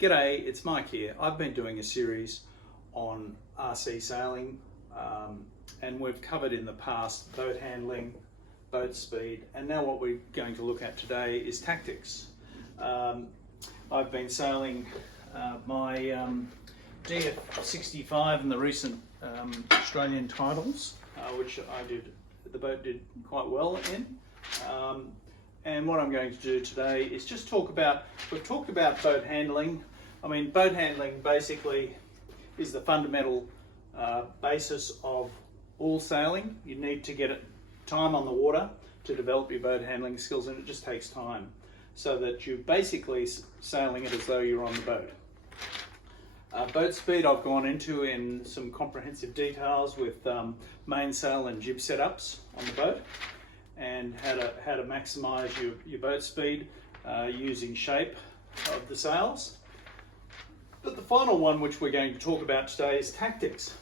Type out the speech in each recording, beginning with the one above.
G'day, it's Mike here. I've been doing a series on RC sailing and we've covered in the past boat handling, boat speed, and now what we're going to look at today is tactics. I've been sailing my DF65 in the recent Australian titles, which the boat did quite well in. And what I'm going to do today is just we've talked about boat handling. I mean, boat handling basically is the fundamental basis of all sailing. You need to get time on the water to develop your boat handling skills, and it just takes time so that you're basically sailing it as though you're on the boat. Boat speed I've gone into in some comprehensive details with mainsail and jib setups on the boat, and how to maximize your boat speed using shape of the sails. But the final one which we're going to talk about today is tactics.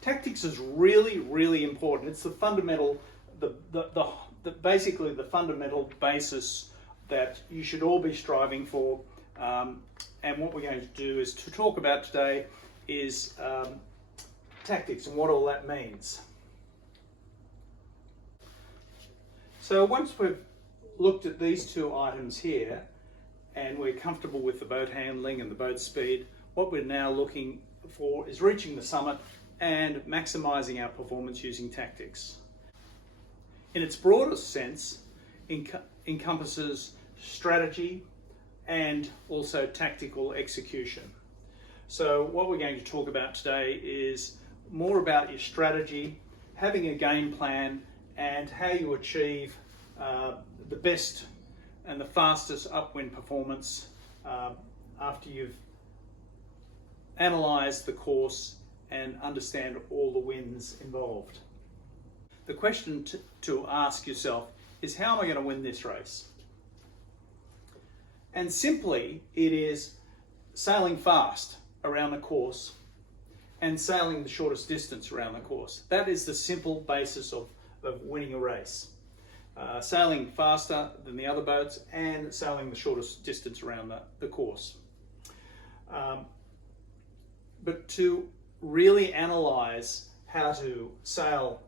Tactics is really, really important. It's the fundamental, basically the fundamental basis that you should all be striving for. And what we're going to do is to talk about today is tactics and what all that means. So once we've looked at these two items here and we're comfortable with the boat handling and the boat speed, what we're now looking for is reaching the summit and maximizing our performance using tactics. In its broadest sense, encompasses strategy and also tactical execution. So what we're going to talk about today is more about your strategy, having a game plan, and how you achieve the best and the fastest upwind performance after you've analysed the course and understand all the winds involved. The question to ask yourself is, how am I going to win this race? And simply, it is sailing fast around the course and sailing the shortest distance around the course. That is the simple basis of winning a race. Sailing faster than the other boats and sailing the shortest distance around the course. But to really analyse how to sail,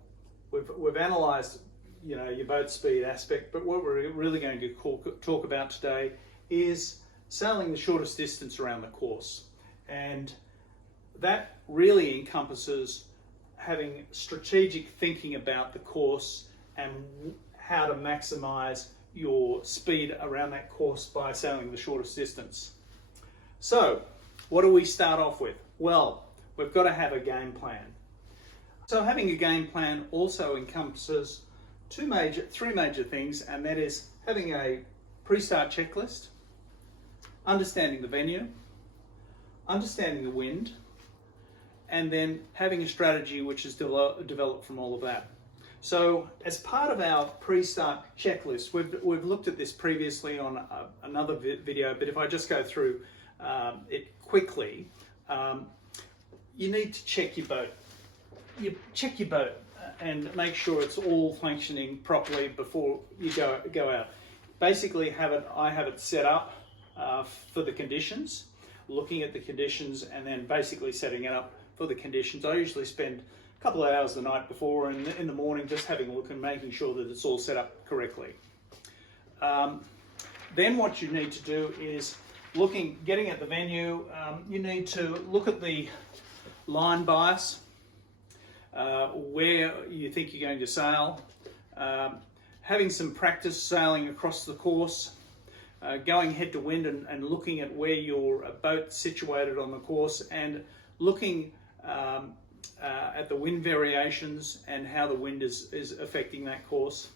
we've analysed your boat speed aspect, but what we're really going to talk about today is sailing the shortest distance around the course. And that really encompasses having strategic thinking about the course and how to maximize your speed around that course by sailing the shortest distance. So, what do we start off with? Well, we've got to have a game plan. So having a game plan also encompasses three major things, and that is having a pre-start checklist, understanding the venue, understanding the wind, and then having a strategy which is developed from all of that. So as part of our pre-start checklist, we've looked at this previously on another video, but if I just go through it quickly, you need to check your boat. You check your boat and make sure it's all functioning properly before you go out. Basically, I have it set up for the conditions, looking at the conditions, and then basically setting it up for the conditions. I usually spend a couple of hours the night before and in the morning just having a look and making sure that it's all set up correctly. Then what you need to do is getting at the venue. You need to look at the line bias, where you think you're going to sail, having some practice sailing across the course, going head to wind and looking at where your boat's situated on the course, and looking at the wind variations and how the wind is affecting that course.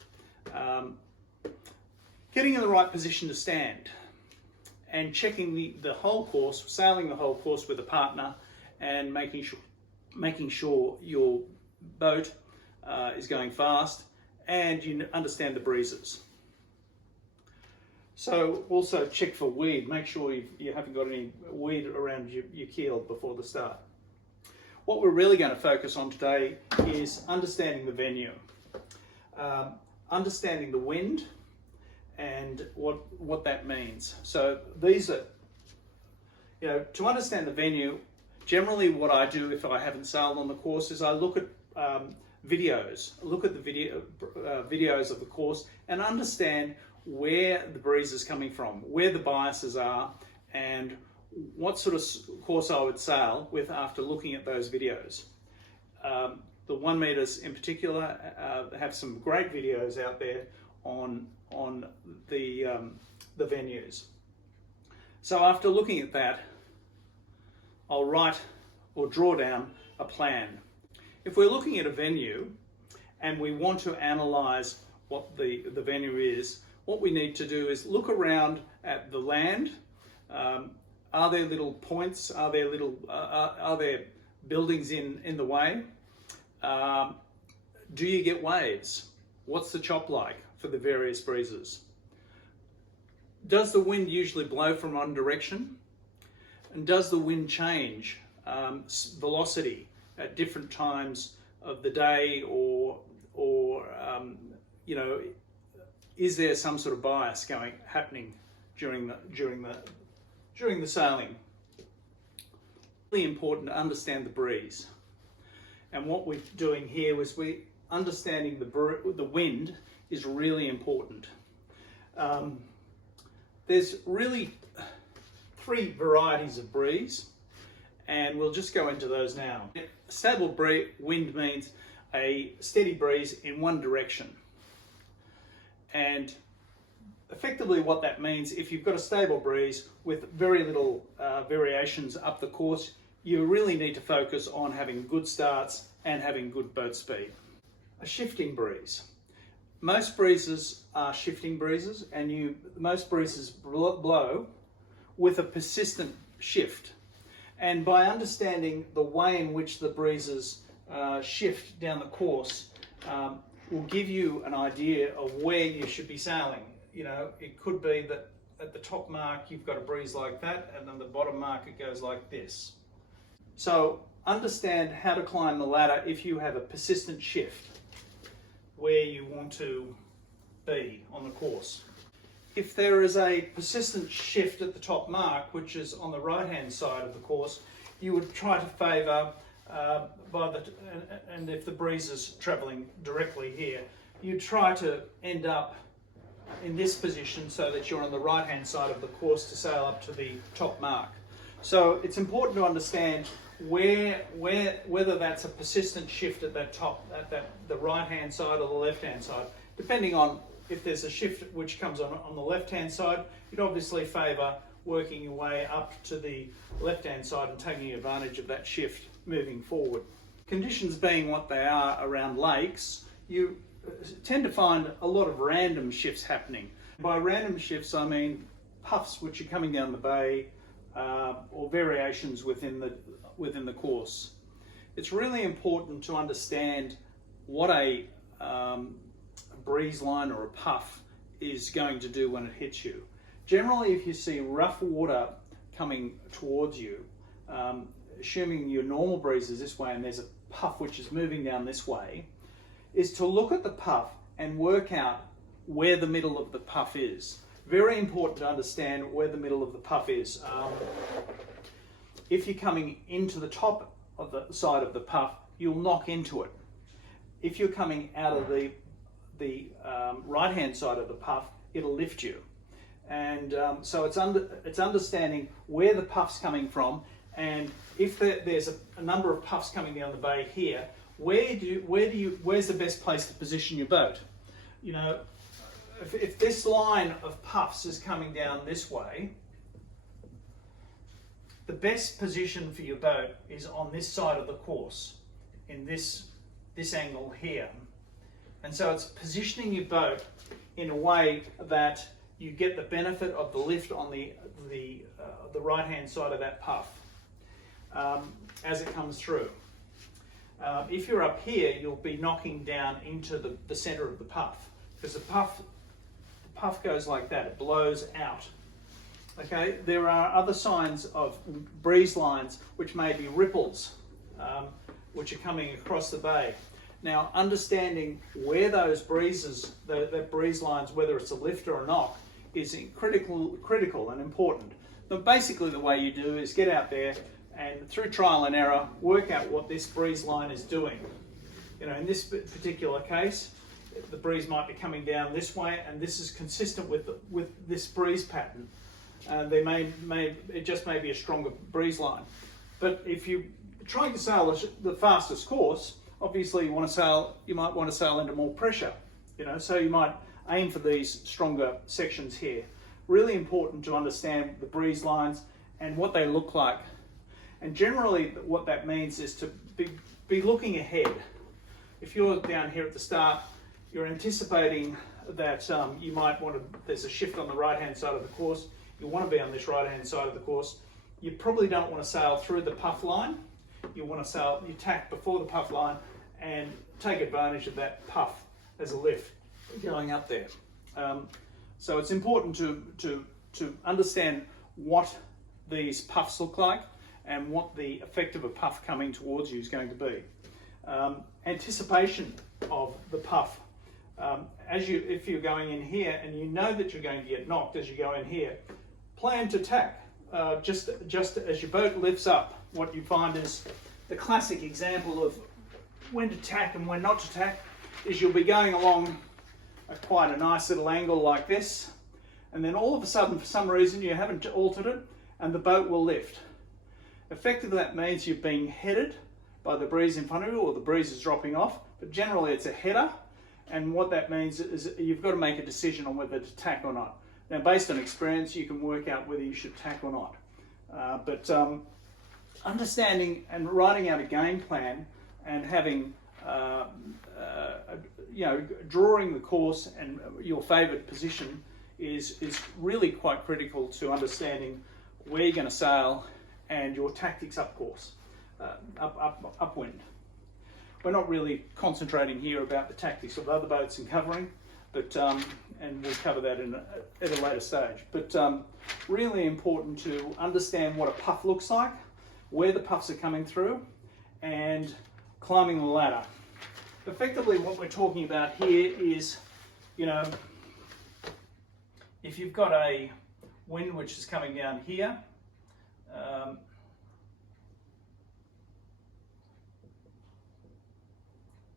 Getting in the right position to stand and checking the whole course, sailing the whole course with a partner, and making sure your boat is going fast and you understand the breezes. So also check for weed. Make sure you haven't got any weed around your keel before the start. What we're really going to focus on today is understanding the venue, understanding the wind, and what that means. So these are You know, to understand the venue, generally what I do if I haven't sailed on the course is I look at videos, look at the videos of the course and understand where the breeze is coming from, where the biases are, and what sort of course I would sail with after looking at those videos. The 1 meters in particular have some great videos out there on the venues. So after looking at that, I'll write or draw down a plan. If we're looking at a venue and we want to analyze what the venue is, what we need to do is look around at the land. Are there little points? Are there buildings in the way? Do you get waves? What's the chop like for the various breezes? Does the wind usually blow from one direction? And does the wind change velocity at different times of the day, or you know, is there some sort of bias happening during the sailing? Really important to understand the breeze. And what we're doing here was understanding the wind is really important. There's really 3 varieties of breeze, and we'll just go into those now. Stable wind means a steady breeze in one direction. And effectively what that means, if you've got a stable breeze with very little variations up the course, you really need to focus on having good starts and having good boat speed. A shifting breeze. Most breezes are shifting breezes, and most breezes blow with a persistent shift. And by understanding the way in which the breezes shift down the course will give you an idea of where you should be sailing. You know, it could be that at the top mark you've got a breeze like that, and then the bottom mark it goes like this. So understand how to climb the ladder if you have a persistent shift where you want to be on the course. If there is a persistent shift at the top mark, which is on the right hand side of the course, you would try to favour and if the breeze is travelling directly here, you try to end up in this position so that you're on the right hand side of the course to sail up to the top mark. So it's important to understand whether that's a persistent shift at the right hand side or the left hand side. Depending on if there's a shift which comes on the left hand side, you'd obviously favour working your way up to the left hand side and taking advantage of that shift moving forward. Conditions being what they are around lakes, you tend to find a lot of random shifts happening. By random shifts I mean puffs which are coming down the bay, or variations within the course. It's really important to understand what a breeze line or a puff is going to do when it hits you. Generally, if you see rough water coming towards you, assuming your normal breeze is this way and there's a puff which is moving down this way, is to look at the puff and work out where the middle of the puff is. Very important to understand where the middle of the puff is. If you're coming into the top of the side of the puff, you'll knock into it. If you're coming out of the right hand side of the puff, it'll lift you. And so it's understanding where the puff's coming from, and if there's a number of puffs coming down the bay here, where's the best place to position your boat? You know, if this line of puffs is coming down this way, the best position for your boat is on this side of the course, in this angle here. And so it's positioning your boat in a way that you get the benefit of the lift on the right hand side of that puff as it comes through. If you're up here, you'll be knocking down into the center of the puff, because the puff goes like that, it blows out. Okay, there are other signs of breeze lines which may be ripples which are coming across the bay. Now, understanding where those breezes, that breeze lines, whether it's a lift or a knock, is critical and important. Basically the way you do is get out there and through trial and error work out what this breeze line is doing. You know, in this particular case, the breeze might be coming down this way, and this is consistent with this breeze pattern. It just may be a stronger breeze line. But if you're trying to sail the fastest course, obviously you might want to sail into more pressure. You know, so you might aim for these stronger sections here. Really important to understand the breeze lines and what they look like. And generally what that means is to be looking ahead. If you're down here at the start, you're anticipating that you might want to, there's a shift on the right hand side of the course, you want to be on this right hand side of the course. You probably don't want to sail through the puff line. You want to you tack before the puff line and take advantage of that puff as a lift going up there. So it's important to understand what these puffs look like and what the effect of a puff coming towards you is going to be. Anticipation of the puff. If you're going in here and you know that you're going to get knocked as you go in here, plan to tack. Just as your boat lifts up, what you find is the classic example of when to tack and when not to tack is you'll be going along quite a nice little angle like this, and then all of a sudden, for some reason, you haven't altered it, and the boat will lift. Effectively, that means you're being headed by the breeze in front of you, or the breeze is dropping off, but generally it's a header, and what that means is you've got to make a decision on whether to tack or not. Now, based on experience, you can work out whether you should tack or not. But understanding and writing out a game plan and having, drawing the course and your favoured position is really quite critical to understanding where you're going to sail and your tactics up course, upwind. We're not really concentrating here about the tactics of other boats and covering, but and we'll cover that at a later stage. But really important to understand what a puff looks like, where the puffs are coming through, and climbing the ladder. Effectively, what we're talking about here is, you know, if you've got a wind which is coming down here,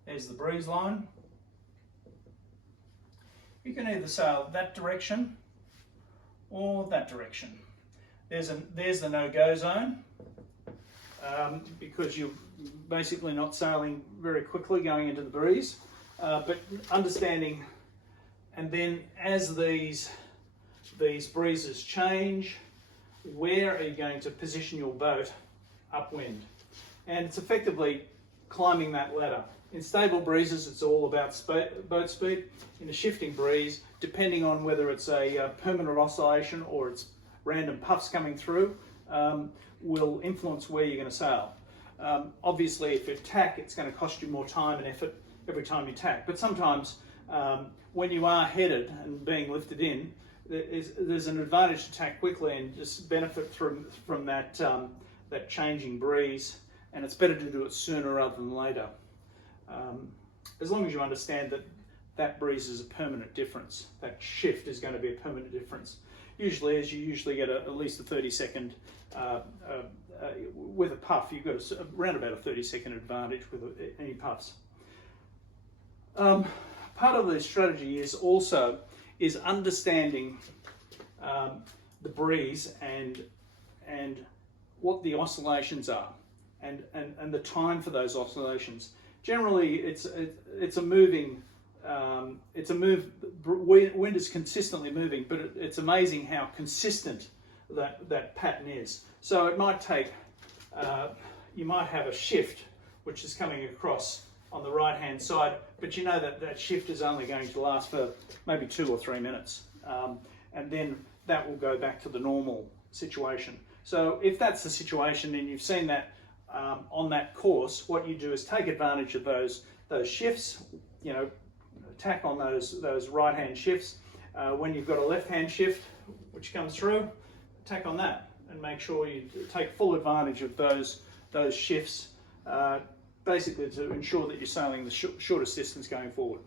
there's the breeze line. You can either sail that direction or that direction. There's the no-go zone, because you're basically not sailing very quickly going into the breeze, but understanding, and then as these breezes change, where are you going to position your boat upwind? And it's effectively climbing that ladder. In stable breezes, it's all about boat speed. In a shifting breeze, depending on whether it's a permanent oscillation or it's random puffs coming through, will influence where you're going to sail. Obviously, if you tack, it's going to cost you more time and effort every time you tack. But sometimes, when you are headed and being lifted in, there's an advantage to tack quickly and just benefit from that changing breeze. And it's better to do it sooner rather than later. As long as you understand that breeze is a permanent difference, that shift is going to be a permanent difference. Usually, as you usually get at least a 30-second, with a puff, you've got around about a 30-second advantage with any puffs. Part of the strategy is also understanding the breeze and what the oscillations are, and the time for those oscillations. Generally, it's a moving, wind is consistently moving, but it's amazing how consistent that pattern is. So it might take, you might have a shift which is coming across on the right hand side, but you know that shift is only going to last for maybe 2 or 3 minutes, and then that will go back to the normal situation. So if that's the situation and you've seen that on that course, what you do is take advantage of those shifts, you know, tack on those right hand shifts. When you've got a left hand shift which comes through, tack on that and make sure you take full advantage of those shifts, basically to ensure that you're sailing the shortest distance going forward.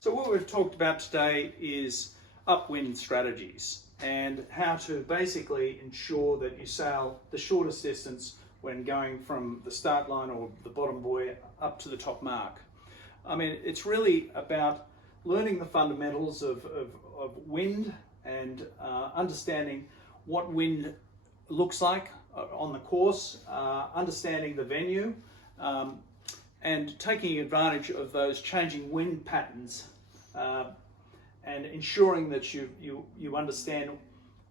So what we've talked about today is upwind strategies, and how to basically ensure that you sail the shortest distance when going from the start line or the bottom buoy up to the top mark. I mean, it's really about learning the fundamentals of wind and understanding what wind looks like on the course, understanding the venue, and taking advantage of those changing wind patterns, and ensuring that you understand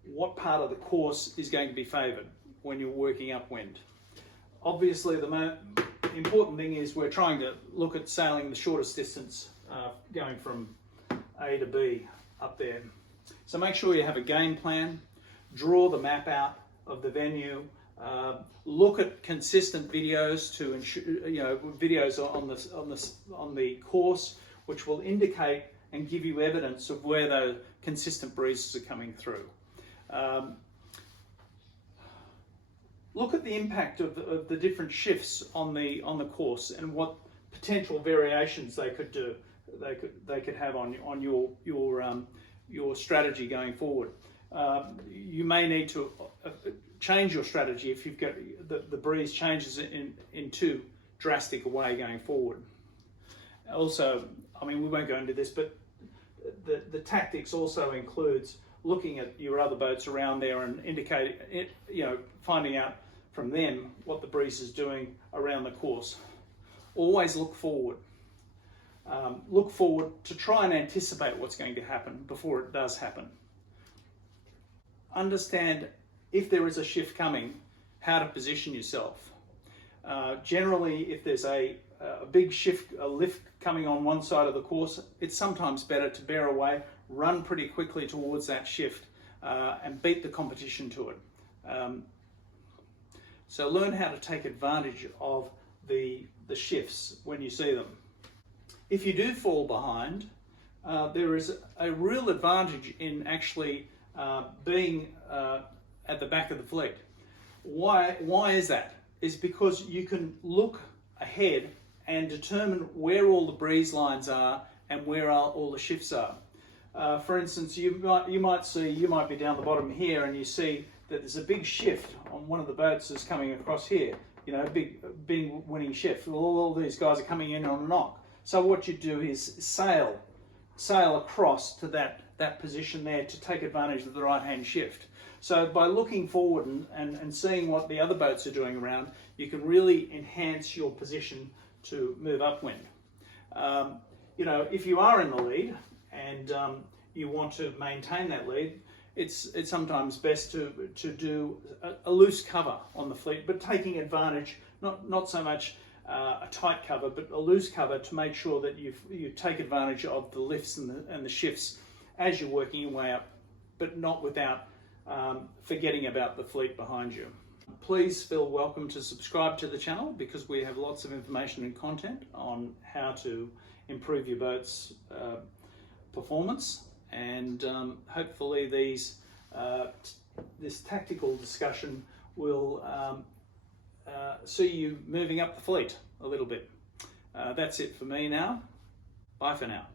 what part of the course is going to be favoured when you're working upwind. Obviously, the most important thing is we're trying to look at sailing the shortest distance, going from A to B up there. So make sure you have a game plan, draw the map out of the venue, look at consistent videos to ensure, videos on the course, which will indicate and give you evidence of where those consistent breezes are coming through. Look at the impact of the different shifts on the course and what potential variations they could do. They could have on your strategy going forward. You may need to change your strategy if you've got the breeze changes in too drastic a way going forward. Also, I mean, we won't go into this, but the tactics also includes looking at your other boats around there and finding out from them what the breeze is doing around the course. Always look forward. Look forward to try and anticipate what's going to happen before it does happen. Understand if there is a shift coming, how to position yourself. Generally, if there's a big shift, a lift coming on one side of the course, it's sometimes better to bear away, run pretty quickly towards that shift, and beat the competition to it. So learn how to take advantage of the shifts when you see them. If you do fall behind, there is a real advantage in actually being at the back of the fleet. Why is that? Is because you can look ahead and determine where all the breeze lines are and where all the shifts are. For instance, you might be down the bottom here and you see that there's a big shift on one of the boats that's coming across here. Big winning shift. All these guys are coming in on a knock. So what you do is sail across to that position there to take advantage of the right-hand shift. So by looking forward and seeing what the other boats are doing around, you can really enhance your position to move upwind. If you are in the lead and you want to maintain that lead, it's sometimes best to do a loose cover on the fleet, but taking advantage, not so much a tight cover, but a loose cover to make sure that you take advantage of the lifts and the shifts as you're working your way up, but not without forgetting about the fleet behind you. Please feel welcome to subscribe to the channel because we have lots of information and content on how to improve your boat's performance, and hopefully this tactical discussion will see you moving up the fleet a little bit. That's it for me now. Bye for now.